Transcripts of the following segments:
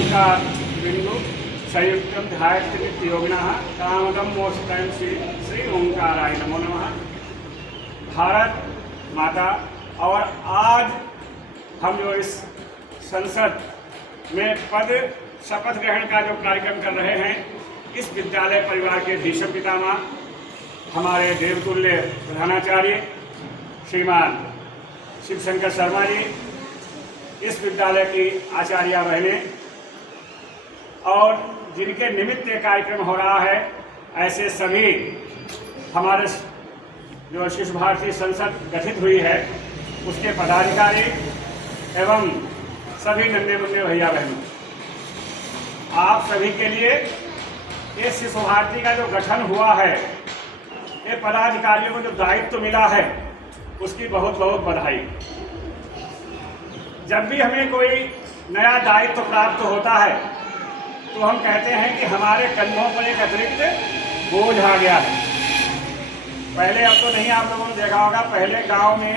ओंकार बिंदु संयुक्तम ध्यायन्ति योगिनः कामदम मोक्षदं श्री ओंकाराय नमो नमः। भारत माता और आज हम जो इस संसद में पद शपथ ग्रहण का जो कार्यक्रम कर रहे हैं, इस विद्यालय परिवार के भीष्म पितामह हमारे देवतुल्य प्रधानाचार्य श्रीमान शिवशंकर शर्मा जी, इस विद्यालय की आचार्य बहनें और जिनके निमित्त ये कार्यक्रम हो रहा है, ऐसे सभी हमारे जो शिशु भारती संसद गठित हुई है उसके पदाधिकारी एवं सभी नन्हे मुन्ने भैया बहनों, आप सभी के लिए ये शिशु भारती का जो गठन हुआ है, ये पदाधिकारियों को जो दायित्व मिला है, उसकी बहुत बहुत बधाई। जब भी हमें कोई नया दायित्व प्राप्त होता है तो हम कहते हैं कि हमारे कंधों पर एक अतिरिक्त बोझ आ गया है। पहले, अब तो नहीं, आप लोगों ने देखा होगा, पहले गांव में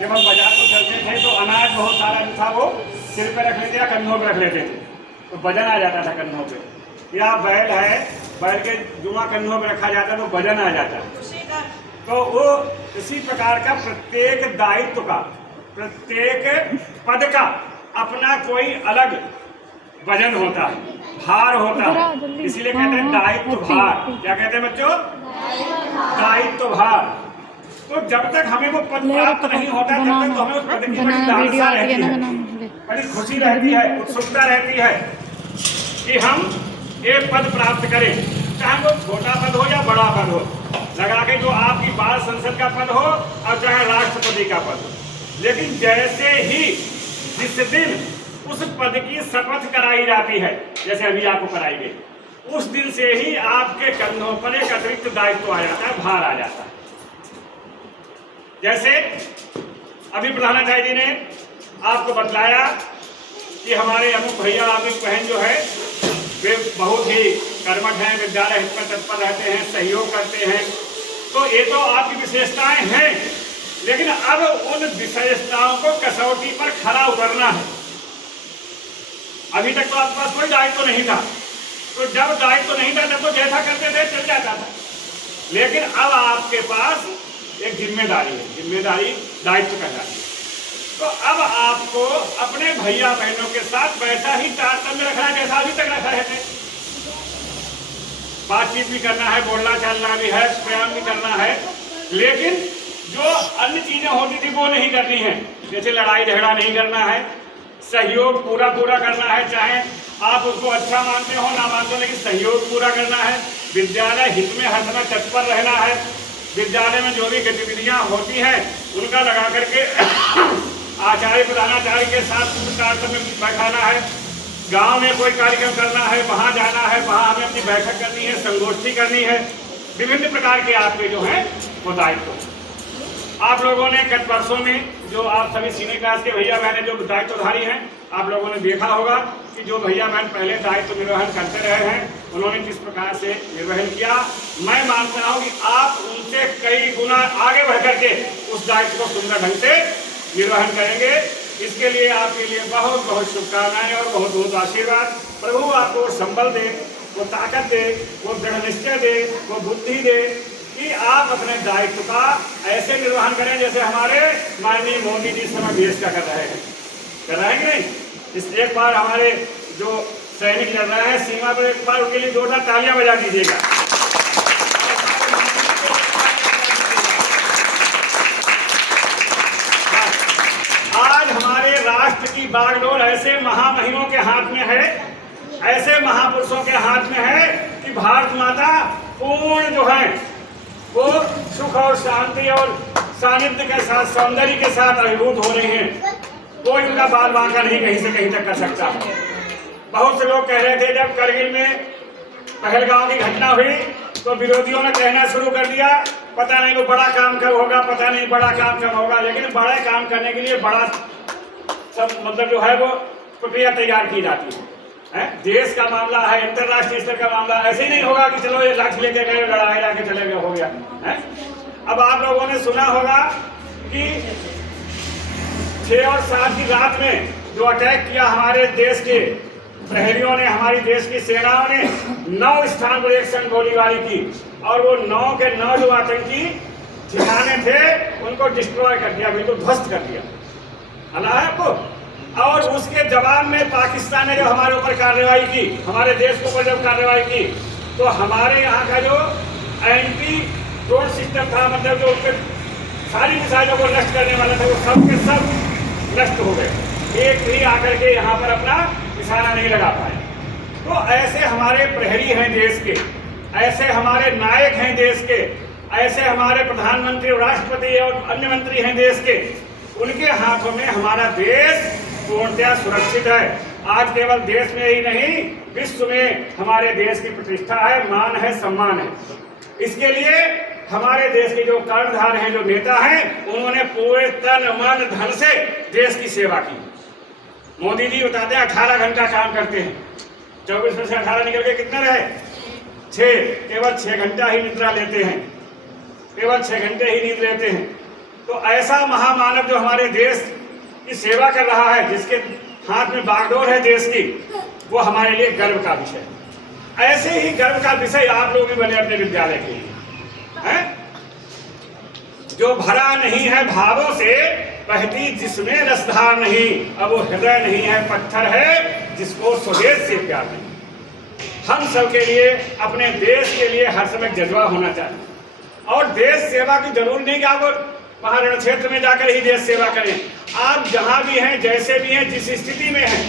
जब हम बाजार को चलते थे तो अनाज बहुत सारा जो था वो सिर पे रख लेते या कंधों पे रख लेते थे, तो वजन आ जाता था कंधों पे। या बैल है, बैल के जुआ कंधों पे रखा जाता तो वजन आ जाता। तो वो इसी प्रकार का प्रत्येक दायित्व का, प्रत्येक पद का अपना कोई अलग वजन होता है, भार होता है। इसीलिए कहते हैं दायित्व भार। क्या कहते हैं बच्चों? दायित्व भार। तो जब तक हमें वो पद प्राप्त नहीं होता, जब तक तो हमें उस पद की बड़ी लालसा रहती है, बड़ी खुशी रहती है, उत्सुकता रहती है कि हम ये पद प्राप्त करें, चाहे वो छोटा पद हो या बड़ा पद हो, लगा के जो आपकी बाल संसद का पद हो और चाहे राष्ट्रपति का पद हो। लेकिन जैसे ही जिस दिन उस पद की शपथ कराई जाती है, जैसे अभी आपको कराई गई, उस दिन से ही आपके कंधों पर एक अतिरिक्त दायित्व आ जाता है, भार आ जाता है। जैसे अभी प्रधानाचार्य जी ने आपको बतलाया कि हमारे अमुक भैया अमुक बहन जो है वे बहुत ही कर्मठ हैं, विद्यालय हित में तत्पर रहते हैं, सहयोग करते हैं। तो ये तो आपकी विशेषताएं हैं, लेकिन अब उन विशेषताओं को कसौटी पर खरा उतरना है। अभी तक तो आपके पास कोई दायित्व नहीं था, तो जब दायित्व नहीं था तब तो जैसा करते थे चल जाता था। लेकिन अब आपके पास एक जिम्मेदारी है, जिम्मेदारी दायित्व कहलाती है। तो अब आपको अपने भैया बहनों के साथ वैसा ही तारतम्य रखना है जैसा अभी तक रखा रहते। बातचीत भी करना है, बोलना चालना भी है, प्रेम भी करना है, लेकिन जो अन्य चीजें होती थी वो नहीं करनी है। जैसे लड़ाई झगड़ा नहीं करना है, सहयोग पूरा करना है, चाहे आप उसको अच्छा मानते हो ना मानते हो, लेकिन सहयोग पूरा करना है। विद्यालय हित में हर समय तत्पर रहना है। विद्यालय में जो भी गतिविधियां होती हैं उनका लगा करके आचार्य प्रधानाचार्य के साथ तारतम्य बैठाना है। गांव में कोई कार्यक्रम करना है, वहां जाना है, वहां हमें अपनी बैठक करनी है, संगोष्ठी करनी है। विभिन्न प्रकार के आपके जो है वो दायित्व। आप लोगों ने गत वर्षों में जो आप सभी सीनियर क्लास के भैया बहन जो दायित्वधारी हैं, आप लोगों ने देखा होगा कि जो भैया बहन पहले दायित्व निर्वहन करते रहे हैं, उन्होंने किस प्रकार से निर्वहन किया। मैं मानता हूं कि आप उनसे कई गुना आगे बढ़ करके उस दायित्व को सुंदर ढंग से निर्वहन करेंगे। इसके लिए आपके लिए बहुत बहुत शुभकामनाएं और बहुत बहुत आशीर्वाद। प्रभु आपको संबल दे, वो ताकत दे, वो दृढ़ निश्चय दे, वो बुद्धि दे कि आप अपने दायित्व का ऐसे निर्वहन करें जैसे हमारे माननीय मोदी जी समय देश का कर रहे हैं। कर रहे हैं कि नहीं? इस एक बार हमारे जो सैनिक लड़ रहे हैं सीमा पर, एक बार उनके लिए जोरदार तालियां बजा दीजिएगा। आज हमारे राष्ट्र की बागडोर ऐसे महामहिमों के हाथ में है, ऐसे महापुरुषों के हाथ में है कि भारत माता पूर्ण जो है वो सुख और शांति और सानिध्य के साथ, सौंदर्य के साथ अभिभूत हो रही हैं। कोई उनका बाल बांका नहीं कहीं से कहीं तक कर सकता। बहुत से लोग कह रहे थे जब करगिल में पहलगांव की घटना हुई तो विरोधियों ने कहना शुरू कर दिया, पता नहीं वो बड़ा काम कब होगा, पता नहीं बड़ा काम कब होगा। लेकिन बड़े काम करने के लिए बड़ा सब मतलब जो है वो प्रक्रिया तैयार की जाती है। देश का मामला है, अंतरराष्ट्रीय स्तर का मामला, ऐसे ही नहीं होगा कि चलो ये लाठी लेके गए, लड़ाई लाके चले गए, हो गया है। अब आप लोगों ने सुना होगा कि 6 और 7 की रात में जो अटैक किया हमारे देश के प्रहरियों ने, हमारी देश की सेनाओं ने 9 स्थान पर एक संग गोलीबारी की और वो 9 के 9 जो आतंकी ठिकाने थे उनको डिस्ट्रॉय कर दिया, बिल्कुल ध्वस्त कर दिया। अल्लाह है आपको। और उसके जवाब में पाकिस्तान ने जो हमारे ऊपर कार्रवाई की, हमारे देश के ऊपर जब कार्रवाई की, तो हमारे यहाँ का जो एंटी ड्रोन सिस्टम था, मतलब जो उनके सारी मिसाइलों को नष्ट करने वाला था, वो सब के सब नष्ट हो गए। एक भी आकर के यहाँ पर अपना निशाना नहीं लगा पाए। तो ऐसे हमारे प्रहरी हैं देश के, ऐसे हमारे नायक हैं देश के, ऐसे हमारे प्रधानमंत्री और राष्ट्रपति और अन्य मंत्री हैं देश के, उनके हाथों में हमारा देश पूर्णतया सुरक्षित है। आज केवल देश में ही नहीं, विश्व में हमारे देश की प्रतिष्ठा है, मान है, सम्मान है। इसके लिए हमारे देश के जो कर्णधार हैं, जो नेता हैं, उन्होंने पूरे तन मन धन से देश की सेवा की। मोदी जी बताते हैं 18 घंटा काम करते हैं, 24 में से 18 निकल के कितने रहे? 6। केवल 6 घंटा ही निद्रा लेते हैं, केवल 6 घंटे ही नींद लेते हैं। तो ऐसा महामानव जो हमारे देश की सेवा कर रहा है, जिसके हाथ में बागडोर है देश की, वो हमारे लिए गर्व का विषय है। ऐसे ही गर्व का विषय आप लोग भी बने अपने विद्यालय के लिए, हैं? जो भरा नहीं है भावों से, बहती जिसमें रसधार नहीं, अब वो हृदय नहीं है, पत्थर है जिसको स्वदेश से प्यार नहीं। हम सब के लिए, अपने देश के लिए हर समय जज्बा होना चाहिए। और देश सेवा की जरूरत नहीं कि आप वहाँ रण क्षेत्र में जाकर ही देश सेवा करें। आप जहाँ भी हैं, जैसे भी हैं, जिस स्थिति में हैं,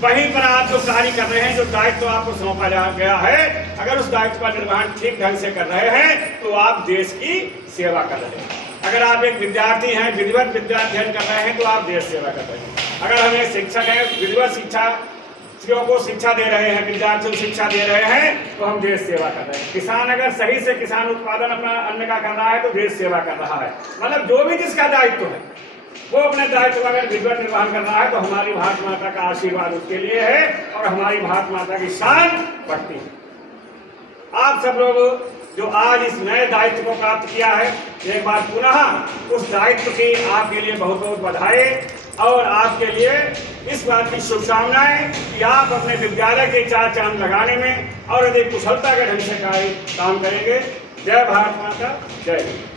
वहीं पर आप जो कार्य कर रहे हैं, जो दायित्व आपको सौंपा गया है, अगर उस दायित्व का निर्वहन ठीक ढंग से कर रहे हैं तो आप देश की सेवा कर रहे हैं। अगर आप एक विद्यार्थी हैं, विधिवत विद्या अध्ययन कर रहे हैं, तो आप देश सेवा कर रहे हैं। अगर हम एक शिक्षक हैं, विधिवत शिक्षार्थियों को शिक्षा दे रहे हैं, विद्यार्थियों को शिक्षा दे रहे हैं, तो हम देश सेवा कर रहे हैं। किसान अगर सही से किसान उत्पादन अपना अन्न का कर रहा है, तो देश सेवा कर रहा है। मतलब जो भी जिसका दायित्व है, वो अपने दायित्व का अगर विधिवत निर्वहन कर रहा है, तो हमारी भारत माता का आशीर्वाद उसके लिए है और हमारी भारत माता की शान बढ़ती है। आप सब लोग जो आज इस नए दायित्व को प्राप्त किया है, एक बार पुनः उस दायित्व की आपके लिए बहुत बहुत बधाई और आपके लिए इस बात की शुभकामनाएं कि आप अपने विद्यालय के 4 चांद लगाने में और अधिक कुशलता के ढंग से काम करेंगे। जय भारत माता, जय हिंद।